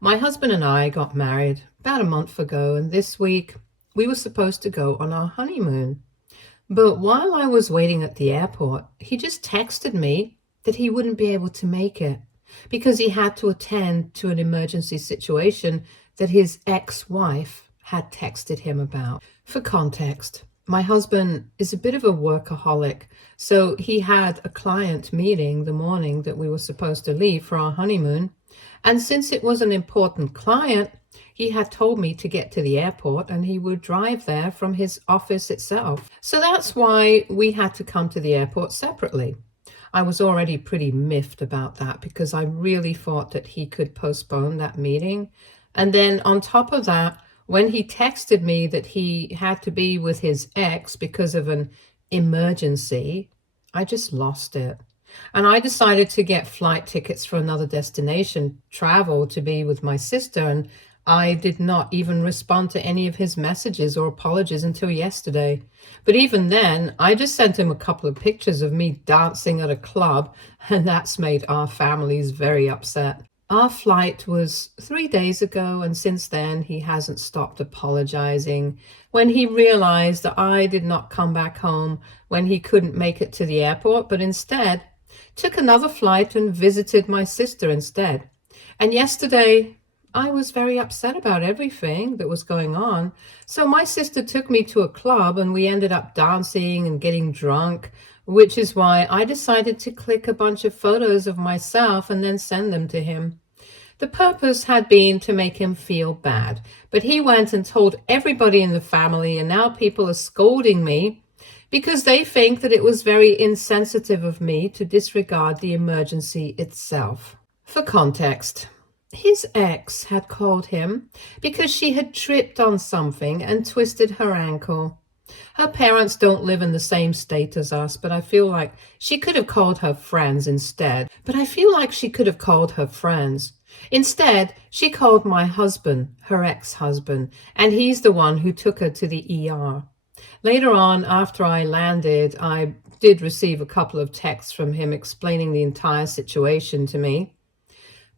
My husband and I got married about a month ago, and this week we were supposed to go on our honeymoon. But while I was waiting at the airport, he just texted me that he wouldn't be able to make it because he had to attend to an emergency situation that his ex-wife had texted him about. For context, my husband is a bit of a workaholic, so he had a client meeting the morning that we were supposed to leave for our honeymoon. And since it was an important client, he had told me to get to the airport and he would drive there from his office itself. So that's why we had to come to the airport separately. I was already pretty miffed about that because I really thought that he could postpone that meeting. And then on top of that, when he texted me that he had to be with his ex because of an emergency, I just lost it. And I decided to get flight tickets for another destination, travel to be with my sister, and I did not even respond to any of his messages or apologies until yesterday. But even then, I just sent him a couple of pictures of me dancing at a club, and that's made our families very upset. Our flight was 3 days ago, and since then he hasn't stopped apologizing. When he realized that I did not come back home when he couldn't make it to the airport, but instead took another flight and visited my sister instead. And yesterday, I was very upset about everything that was going on. So my sister took me to a club and we ended up dancing and getting drunk, which is why I decided to click a bunch of photos of myself and then send them to him. The purpose had been to make him feel bad, but he went and told everybody in the family, and now people are scolding me because they think that it was very insensitive of me to disregard the emergency itself. For context, his ex had called him because she had tripped on something and twisted her ankle. Her parents don't live in the same state as us, but I feel like she could have called her friends instead. Instead, she called my husband, her ex-husband, and he's the one who took her to the ER. Later on, after I landed, I did receive a couple of texts from him explaining the entire situation to me.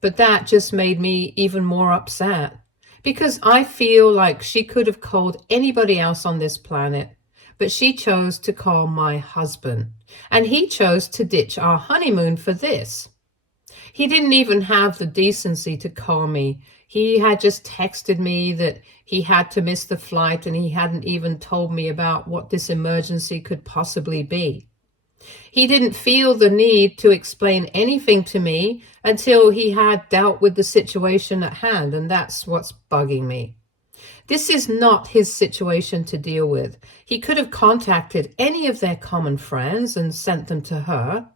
But that just made me even more upset because I feel like she could have called anybody else on this planet, but she chose to call my husband, and he chose to ditch our honeymoon for this. He didn't even have the decency to call me. He had just texted me that he had to miss the flight and he hadn't even told me about what this emergency could possibly be. He didn't feel the need to explain anything to me until he had dealt with the situation at hand, and that's what's bugging me. This is not his situation to deal with. He could have contacted any of their common friends and sent them to her.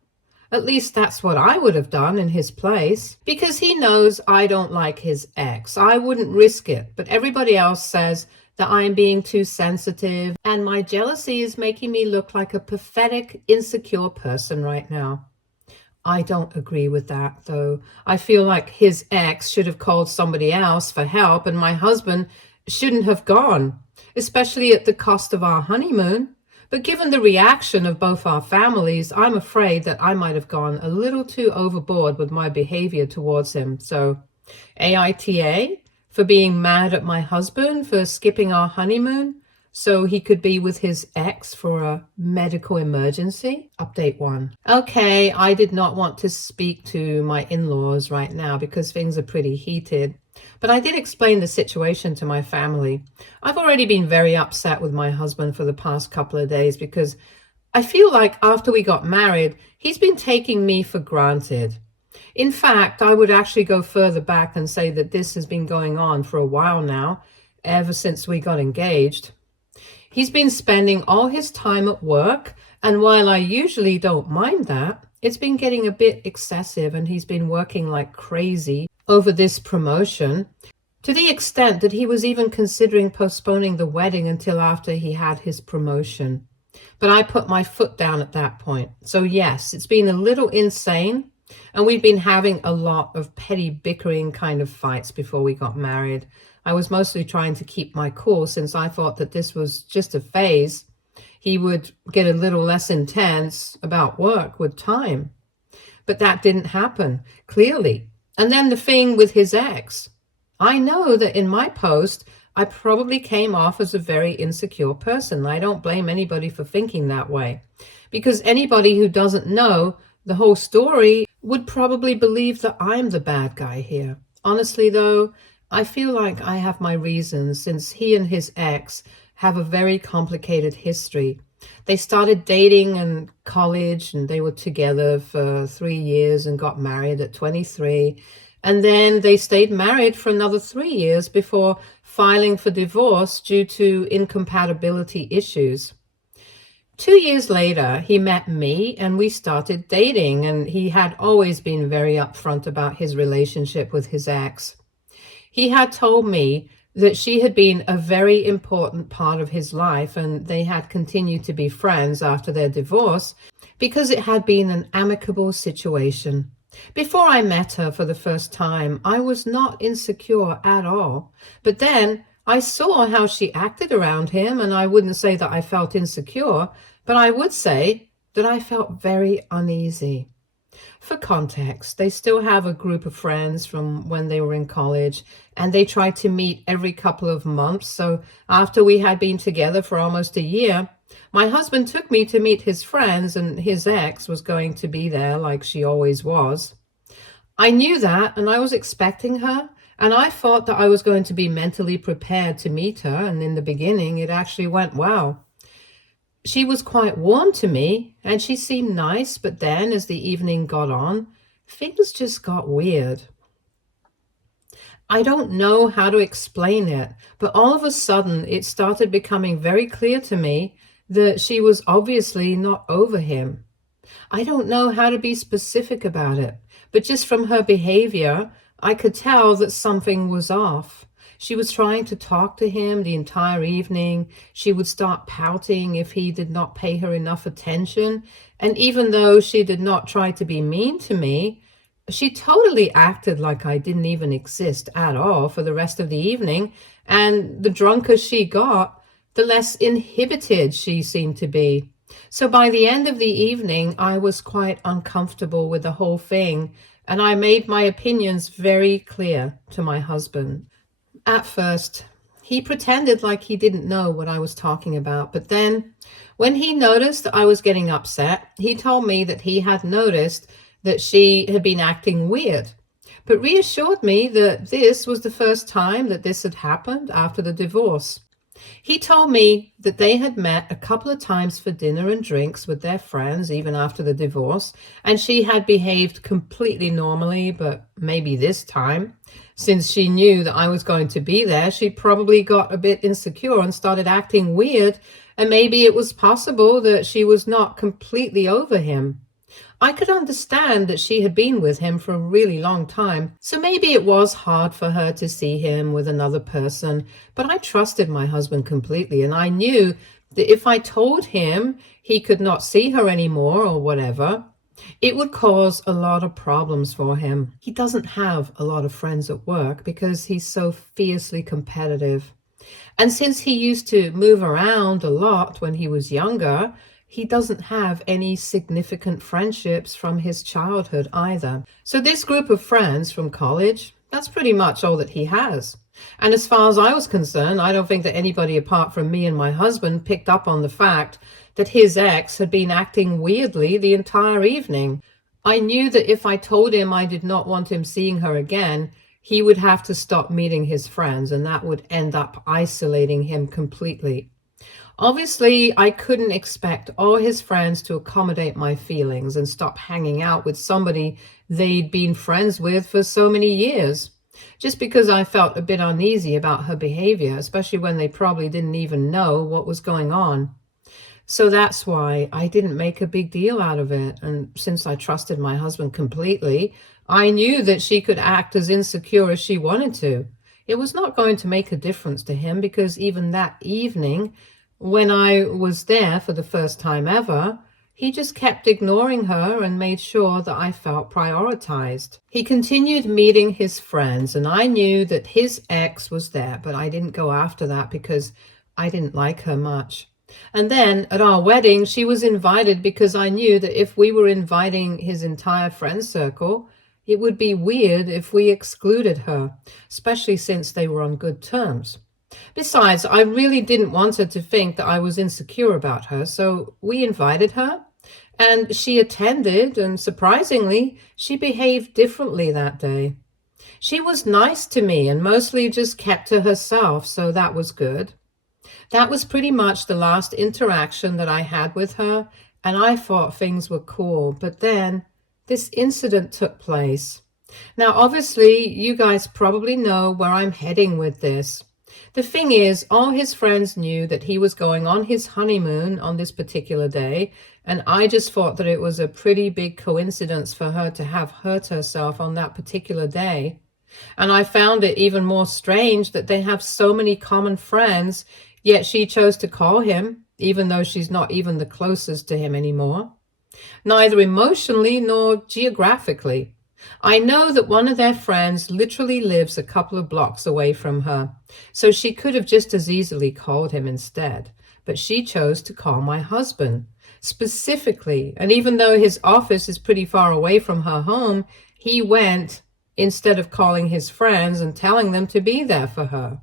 At least that's what I would have done in his place, because he knows I don't like his ex. I wouldn't risk it, but everybody else says that I'm being too sensitive, and my jealousy is making me look like a pathetic, insecure person right now. I don't agree with that, though. I feel like his ex should have called somebody else for help, and my husband shouldn't have gone, especially at the cost of our honeymoon. But given the reaction of both our families, I'm afraid that I might have gone a little too overboard with my behavior towards him. So, AITA for being mad at my husband for skipping our honeymoon so he could be with his ex for a medical emergency. Update 1. Okay, I did not want to speak to my in-laws right now because things are pretty heated. But I did explain the situation to my family. I've already been very upset with my husband for the past couple of days because I feel like after we got married, he's been taking me for granted. In fact, I would actually go further back and say that this has been going on for a while now, ever since we got engaged. He's been spending all his time at work, and while I usually don't mind that, it's been getting a bit excessive, and he's been working like crazy over this promotion, to the extent that he was even considering postponing the wedding until after he had his promotion. But I put my foot down at that point. So yes, it's been a little insane, and we've been having a lot of petty bickering kind of fights before we got married. I was mostly trying to keep my cool since I thought that this was just a phase. He would get a little less intense about work with time. But that didn't happen, clearly. And then the thing with his ex. I know that in my post, I probably came off as a very insecure person. I don't blame anybody for thinking that way, because anybody who doesn't know the whole story would probably believe that I'm the bad guy here. Honestly, though, I feel like I have my reasons, since he and his ex have a very complicated history. They started dating in college and they were together for 3 years and got married at 23. And then they stayed married for another 3 years before filing for divorce due to incompatibility issues. 2 years later, he met me and we started dating, and he had always been very upfront about his relationship with his ex. He had told me that she had been a very important part of his life, and they had continued to be friends after their divorce because it had been an amicable situation. Before I met her for the first time, I was not insecure at all. But then I saw how she acted around him, and I wouldn't say that I felt insecure, but I would say that I felt very uneasy. For context, they still have a group of friends from when they were in college, and they try to meet every couple of months. So after we had been together for almost a year, my husband took me to meet his friends, and his ex was going to be there like she always was. I knew that, and I was expecting her, and I thought that I was going to be mentally prepared to meet her, and in the beginning it actually went well. She was quite warm to me, and she seemed nice, but then as the evening got on, things just got weird. I don't know how to explain it, but all of a sudden it started becoming very clear to me that she was obviously not over him. I don't know how to be specific about it, but just from her behavior, I could tell that something was off. She was trying to talk to him the entire evening. She would start pouting if he did not pay her enough attention. And even though she did not try to be mean to me, she totally acted like I didn't even exist at all for the rest of the evening. And the drunker she got, the less inhibited she seemed to be. So by the end of the evening, I was quite uncomfortable with the whole thing, and I made my opinions very clear to my husband. At first, he pretended like he didn't know what I was talking about, but then when he noticed that I was getting upset, he told me that he had noticed that she had been acting weird, but reassured me that this was the first time that this had happened after the divorce. He told me that they had met a couple of times for dinner and drinks with their friends even after the divorce, and she had behaved completely normally, but maybe this time, since she knew that I was going to be there, she probably got a bit insecure and started acting weird, and maybe it was possible that she was not completely over him. I could understand that she had been with him for a really long time, so maybe it was hard for her to see him with another person, but I trusted my husband completely, and I knew that if I told him he could not see her anymore or whatever, it would cause a lot of problems for him. He doesn't have a lot of friends at work because he's so fiercely competitive. And since he used to move around a lot when he was younger, he doesn't have any significant friendships from his childhood either. So this group of friends from college, that's pretty much all that he has. And as far as I was concerned, I don't think that anybody apart from me and my husband picked up on the fact that his ex had been acting weirdly the entire evening. I knew that if I told him I did not want him seeing her again, he would have to stop meeting his friends, and that would end up isolating him completely. Obviously, I couldn't expect all his friends to accommodate my feelings and stop hanging out with somebody they'd been friends with for so many years, just because I felt a bit uneasy about her behavior, especially when they probably didn't even know what was going on. So that's why I didn't make a big deal out of it. And since I trusted my husband completely, I knew that she could act as insecure as she wanted to. It was not going to make a difference to him, because even that evening, when I was there for the first time ever, he just kept ignoring her and made sure that I felt prioritized. He continued meeting his friends, and I knew that his ex was there, but I didn't go after that because I didn't like her much. And then at our wedding, she was invited because I knew that if we were inviting his entire friend circle, It would be weird if we excluded her, especially since they were on good terms. Besides, I really didn't want her to think that I was insecure about her, so we invited her, and she attended, and surprisingly, she behaved differently that day. She was nice to me and mostly just kept to herself, so that was good. That was pretty much the last interaction that I had with her, and I thought things were cool. But then this incident took place. Now, obviously, you guys probably know where I'm heading with this. The thing is, all his friends knew that he was going on his honeymoon on this particular day, and I just thought that it was a pretty big coincidence for her to have hurt herself on that particular day. And I found it even more strange that they have so many common friends, yet she chose to call him, even though she's not even the closest to him anymore, neither emotionally nor geographically. I know that one of their friends literally lives a couple of blocks away from her, so she could have just as easily called him instead. But she chose to call my husband specifically, and even though his office is pretty far away from her home, he went instead of calling his friends and telling them to be there for her.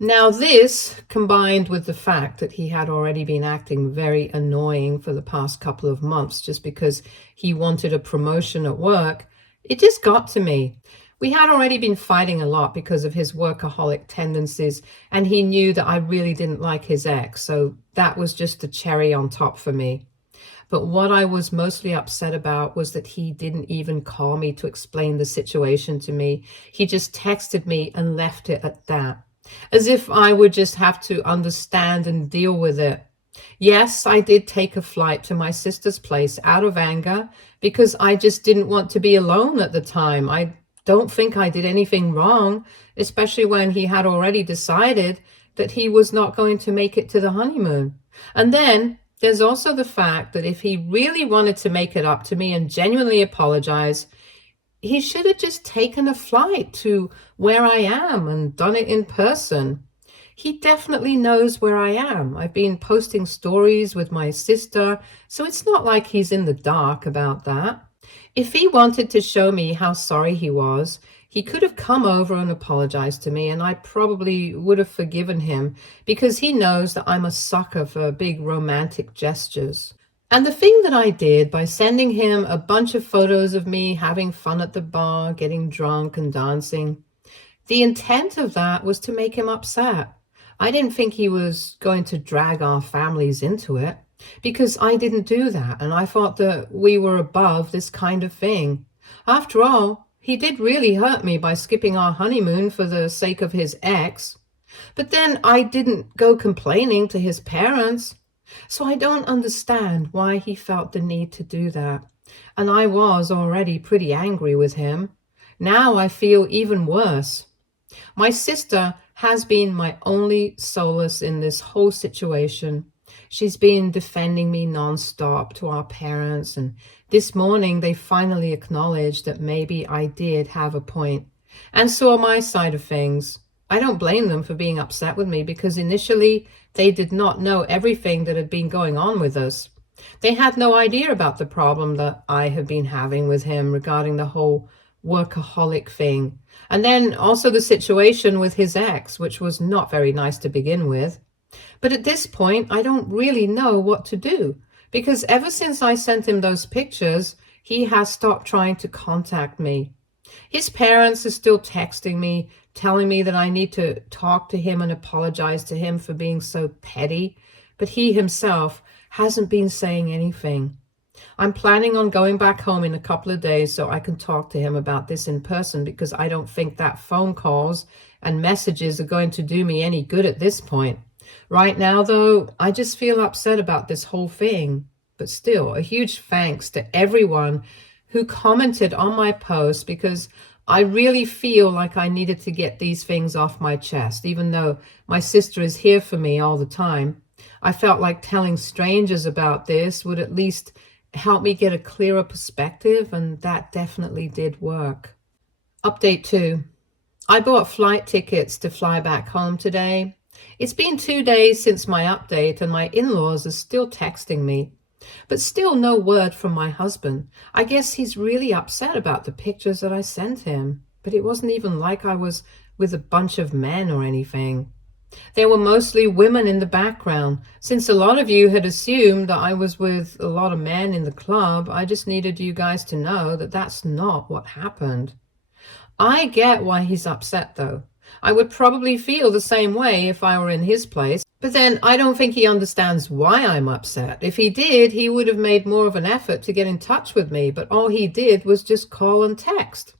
Now this, combined with the fact that he had already been acting very annoying for the past couple of months just because he wanted a promotion at work, it just got to me. We had already been fighting a lot because of his workaholic tendencies, and he knew that I really didn't like his ex, so that was just the cherry on top for me. But what I was mostly upset about was that he didn't even call me to explain the situation to me. He just texted me and left it at that, as if I would just have to understand and deal with it. Yes, I did take a flight to my sister's place out of anger because I just didn't want to be alone at the time. I don't think I did anything wrong, especially when he had already decided that he was not going to make it to the honeymoon. And then there's also the fact that if he really wanted to make it up to me and genuinely apologize, he should have just taken a flight to where I am and done it in person. He definitely knows where I am. I've been posting stories with my sister, so it's not like he's in the dark about that. If he wanted to show me how sorry he was, he could have come over and apologized to me, and I probably would have forgiven him because he knows that I'm a sucker for big romantic gestures. And the thing that I did by sending him a bunch of photos of me having fun at the bar, getting drunk and dancing, the intent of that was to make him upset. I didn't think he was going to drag our families into it because I didn't do that, and I thought that we were above this kind of thing. After all, he did really hurt me by skipping our honeymoon for the sake of his ex. But then I didn't go complaining to his parents. So I don't understand why he felt the need to do that. And I was already pretty angry with him. Now I feel even worse. My sister has been my only solace in this whole situation. She's been defending me nonstop to our parents, and this morning they finally acknowledged that maybe I did have a point and saw my side of things. I don't blame them for being upset with me because initially they did not know everything that had been going on with us. They had no idea about the problem that I had been having with him regarding the whole workaholic thing. And then also the situation with his ex, which was not very nice to begin with. But at this point, I don't really know what to do because ever since I sent him those pictures, he has stopped trying to contact me. His parents are still texting me, telling me that I need to talk to him and apologize to him for being so petty, but he himself hasn't been saying anything. I'm planning on going back home in a couple of days so I can talk to him about this in person because I don't think that phone calls and messages are going to do me any good at this point. Right now, though, I just feel upset about this whole thing. But still, a huge thanks to everyone who commented on my post because I really feel like I needed to get these things off my chest, even though my sister is here for me all the time. I felt like telling strangers about this would at least help me get a clearer perspective, and that definitely did work. Update 2. I bought flight tickets to fly back home today. It's been 2 days since my update, and my in-laws are still texting me. But still no word from my husband. I guess he's really upset about the pictures that I sent him. But it wasn't even like I was with a bunch of men or anything. There were mostly women in the background. Since a lot of you had assumed that I was with a lot of men in the club, I just needed you guys to know that that's not what happened. I get why he's upset, though. I would probably feel the same way if I were in his place. But then I don't think he understands why I'm upset. If he did, he would have made more of an effort to get in touch with me, but all he did was just call and text.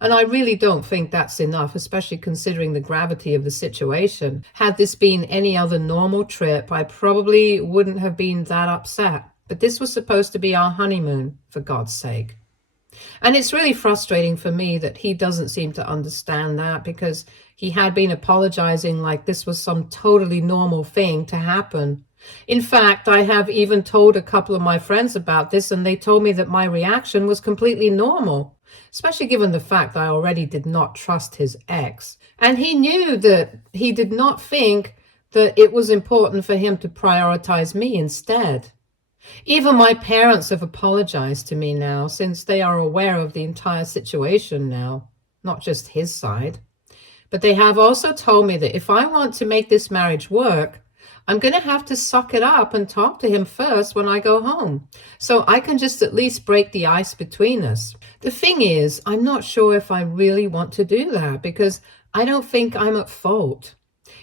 And I really don't think that's enough, especially considering the gravity of the situation. Had this been any other normal trip, I probably wouldn't have been that upset. But this was supposed to be our honeymoon, for God's sake. And it's really frustrating for me that he doesn't seem to understand that, because he had been apologizing like this was some totally normal thing to happen. In fact, I have even told a couple of my friends about this, and they told me that my reaction was completely normal, especially given the fact that I already did not trust his ex. And he knew that he did not think that it was important for him to prioritize me instead. Even my parents have apologized to me now, since they are aware of the entire situation now, not just his side. But they have also told me that if I want to make this marriage work, I'm going to have to suck it up and talk to him first when I go home, so I can just at least break the ice between us. The thing is, I'm not sure if I really want to do that, because I don't think I'm at fault.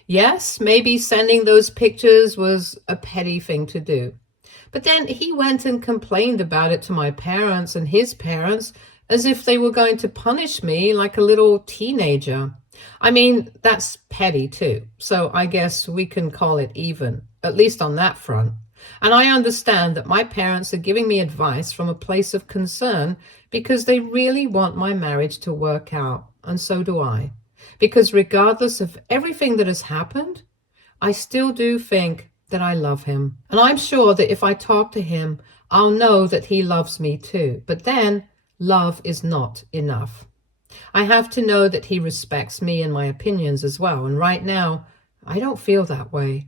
Yes, maybe sending those pictures was a petty thing to do. But then he went and complained about it to my parents and his parents as if they were going to punish me like a little teenager. I mean, that's petty too, so I guess we can call it even, at least on that front. And I understand that my parents are giving me advice from a place of concern because they really want my marriage to work out, and so do I. Because regardless of everything that has happened, I still do think that I love him. And I'm sure that if I talk to him, I'll know that he loves me too. But then, love is not enough. I have to know that he respects me and my opinions as well. And right now, I don't feel that way,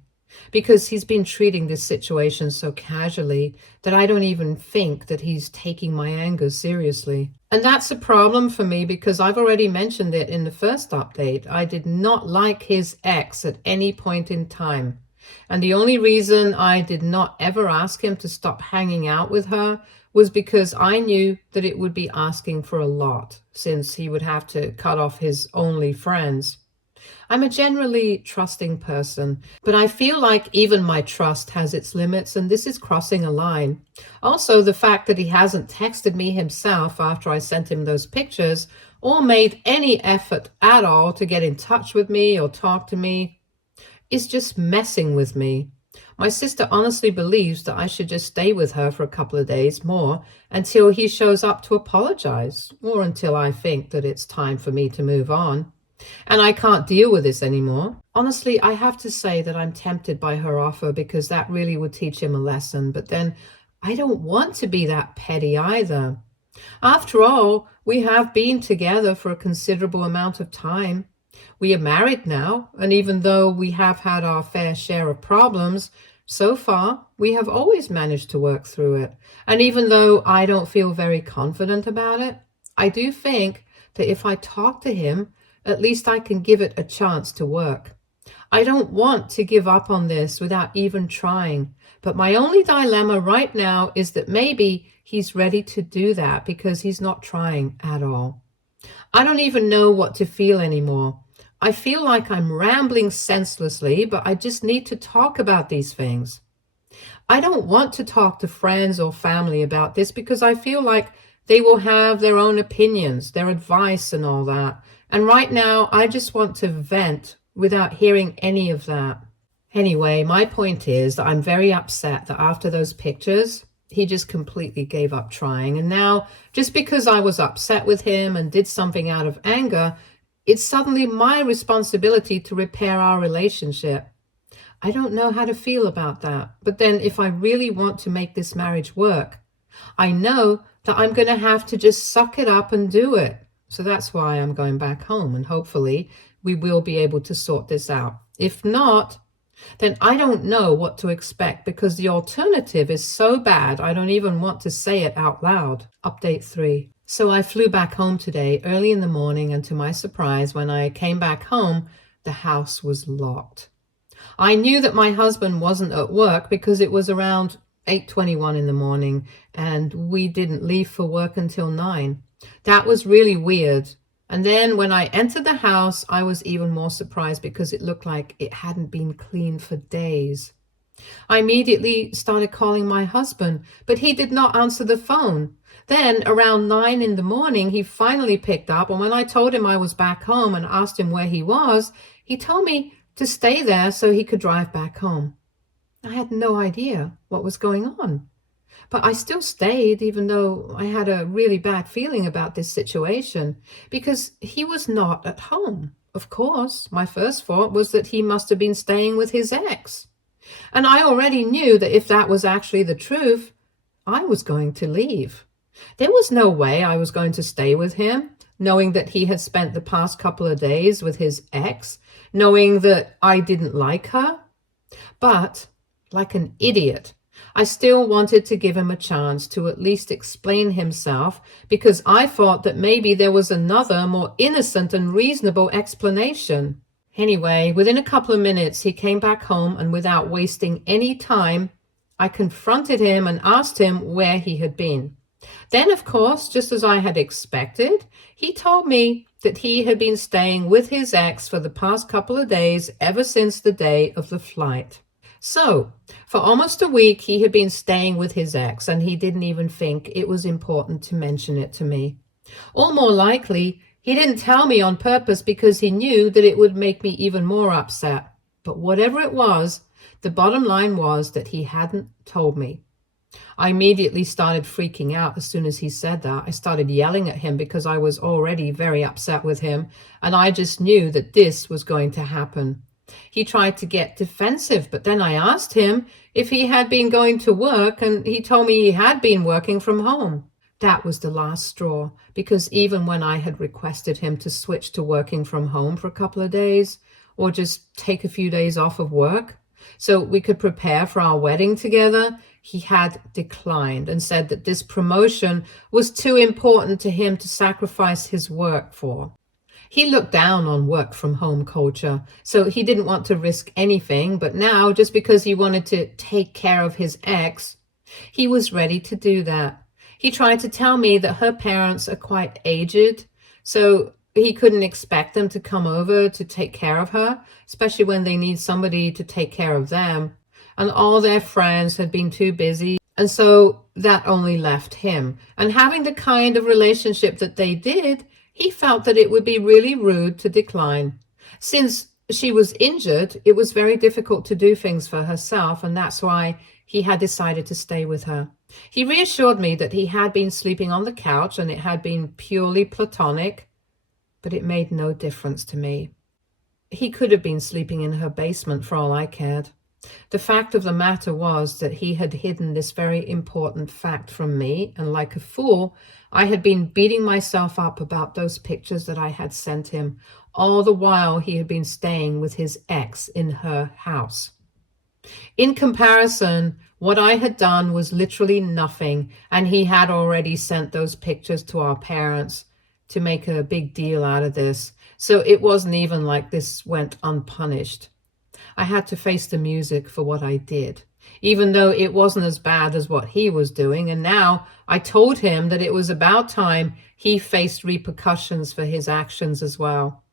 because he's been treating this situation so casually that I don't even think that he's taking my anger seriously. And that's a problem for me, because I've already mentioned it in the first update. I did not like his ex at any point in time. And the only reason I did not ever ask him to stop hanging out with her was because I knew that it would be asking for a lot, since he would have to cut off his only friends. I'm a generally trusting person, but I feel like even my trust has its limits, and this is crossing a line. Also, the fact that he hasn't texted me himself after I sent him those pictures, or made any effort at all to get in touch with me or talk to me, is just messing with me. My sister honestly believes that I should just stay with her for a couple of days more until he shows up to apologize, or until I think that it's time for me to move on. And I can't deal with this anymore. Honestly, I have to say that I'm tempted by her offer, because that really would teach him a lesson. But then I don't want to be that petty either. After all, we have been together for a considerable amount of time. We are married now, and even though we have had our fair share of problems, so far we have always managed to work through it. And even though I don't feel very confident about it, I do think that if I talk to him, at least I can give it a chance to work. I don't want to give up on this without even trying, but my only dilemma right now is that maybe he's ready to do that because he's not trying at all. I don't even know what to feel anymore. I feel like I'm rambling senselessly, but I just need to talk about these things. I don't want to talk to friends or family about this, because I feel like they will have their own opinions, their advice and all that. And right now, I just want to vent without hearing any of that. Anyway, my point is that I'm very upset that after those pictures, he just completely gave up trying. And now, just because I was upset with him and did something out of anger, it's suddenly my responsibility to repair our relationship. I don't know how to feel about that. But then if I really want to make this marriage work, I know that I'm going to have to just suck it up and do it. So that's why I'm going back home, and hopefully we will be able to sort this out. If not, then I don't know what to expect because the alternative is so bad I don't even want to say it out loud. Update 3. So I flew back home today early in the morning, and to my surprise, when I came back home, the house was locked. I knew that my husband wasn't at work because it was around 8:21 in the morning and we didn't leave for work until 9. That was really weird. And then when I entered the house, I was even more surprised because it looked like it hadn't been cleaned for days. I immediately started calling my husband, but he did not answer the phone. Then around 9 in the morning, he finally picked up, and when I told him I was back home and asked him where he was, he told me to stay there so he could drive back home. I had no idea what was going on, but I still stayed even though I had a really bad feeling about this situation because he was not at home. Of course, my first thought was that he must have been staying with his ex. And I already knew that if that was actually the truth, I was going to leave. There was no way I was going to stay with him, knowing that he had spent the past couple of days with his ex, knowing that I didn't like her. But, like an idiot, I still wanted to give him a chance to at least explain himself because I thought that maybe there was another, more innocent and reasonable explanation. Anyway, within a couple of minutes, he came back home, and without wasting any time, I confronted him and asked him where he had been. Then, of course, just as I had expected, he told me that he had been staying with his ex for the past couple of days, ever since the day of the flight. So, for almost a week, he had been staying with his ex, and he didn't even think it was important to mention it to me. Or more likely, he didn't tell me on purpose because he knew that it would make me even more upset. But whatever it was, the bottom line was that he hadn't told me. I immediately started freaking out as soon as he said that. I started yelling at him because I was already very upset with him, and I just knew that this was going to happen. He tried to get defensive, but then I asked him if he had been going to work, and he told me he had been working from home. That was the last straw, because even when I had requested him to switch to working from home for a couple of days, or just take a few days off of work, so we could prepare for our wedding together, he had declined and said that this promotion was too important to him to sacrifice his work for. He looked down on work from home culture, so he didn't want to risk anything, but now, just because he wanted to take care of his ex, he was ready to do that. He tried to tell me that her parents are quite aged, so he couldn't expect them to come over to take care of her, especially when they need somebody to take care of them. And all their friends had been too busy, and so that only left him. And having the kind of relationship that they did, he felt that it would be really rude to decline. Since she was injured, it was very difficult to do things for herself, and that's why he had decided to stay with her. He reassured me that he had been sleeping on the couch and it had been purely platonic, but it made no difference to me. He could have been sleeping in her basement for all I cared. The fact of the matter was that he had hidden this very important fact from me, and like a fool, I had been beating myself up about those pictures that I had sent him, all the while he had been staying with his ex in her house. In comparison, what I had done was literally nothing, and he had already sent those pictures to our parents to make a big deal out of this, so it wasn't even like this went unpunished. I had to face the music for what I did, even though it wasn't as bad as what he was doing, and now I told him that it was about time he faced repercussions for his actions as well.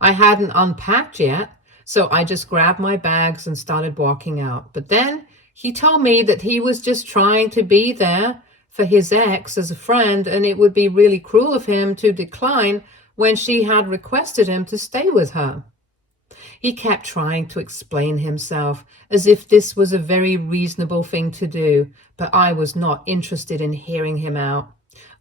I hadn't unpacked yet, so I just grabbed my bags and started walking out. But then he told me that he was just trying to be there for his ex as a friend, and it would be really cruel of him to decline when she had requested him to stay with her. He kept trying to explain himself as if this was a very reasonable thing to do, but I was not interested in hearing him out.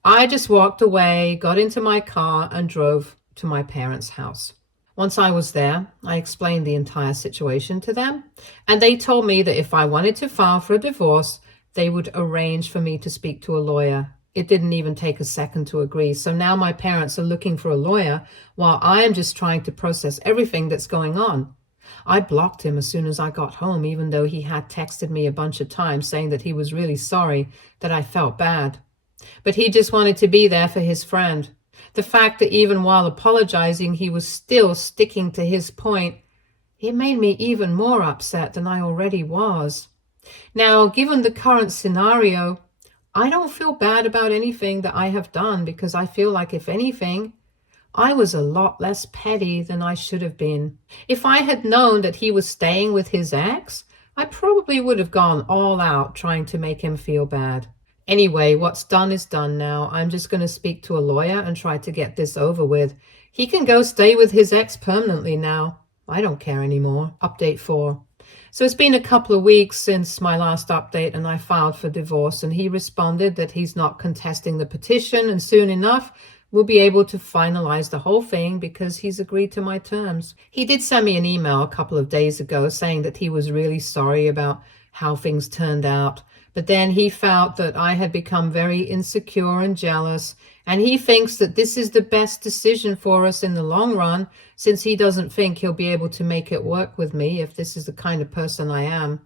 I just walked away, got into my car, and drove to my parents' house. Once I was there, I explained the entire situation to them, and they told me that if I wanted to file for a divorce, they would arrange for me to speak to a lawyer. It didn't even take a second to agree. So now my parents are looking for a lawyer while I am just trying to process everything that's going on. I blocked him as soon as I got home, even though he had texted me a bunch of times saying that he was really sorry, that I felt bad. But he just wanted to be there for his friend. The fact that even while apologizing, he was still sticking to his point, it made me even more upset than I already was. Now, given the current scenario, I don't feel bad about anything that I have done, because I feel like, if anything, I was a lot less petty than I should have been. If I had known that he was staying with his ex, I probably would have gone all out trying to make him feel bad. Anyway, what's done is done now. I'm just going to speak to a lawyer and try to get this over with. He can go stay with his ex permanently now. I don't care anymore. Update 4. So it's been a couple of weeks since my last update, and I filed for divorce, and he responded that he's not contesting the petition, and soon enough we'll be able to finalize the whole thing because he's agreed to my terms. He did send me an email a couple of days ago saying that he was really sorry about how things turned out, but then he felt that I had become very insecure and jealous, and he thinks that this is the best decision for us in the long run, since he doesn't think he'll be able to make it work with me if this is the kind of person I am.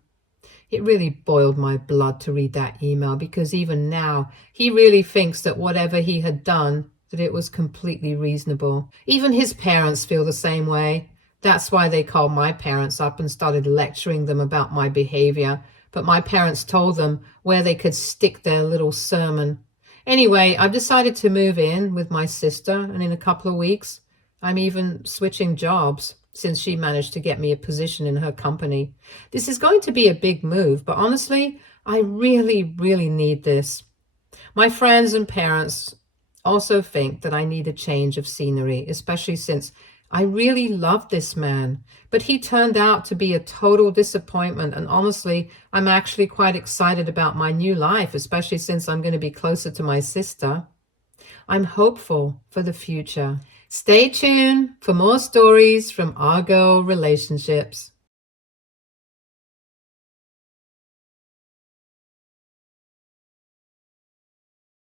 It really boiled my blood to read that email, because even now he really thinks that whatever he had done, that it was completely reasonable. Even his parents feel the same way. That's why they called my parents up and started lecturing them about my behavior. But my parents told them where they could stick their little sermon. Anyway, I've decided to move in with my sister, and in a couple of weeks, I'm even switching jobs, since she managed to get me a position in her company. This is going to be a big move, but honestly, I really, really need this. My friends and parents also think that I need a change of scenery, especially since I really loved this man, but he turned out to be a total disappointment, and honestly, I'm actually quite excited about my new life, especially since I'm going to be closer to my sister. I'm hopeful for the future. Stay tuned for more stories from our girl relationships.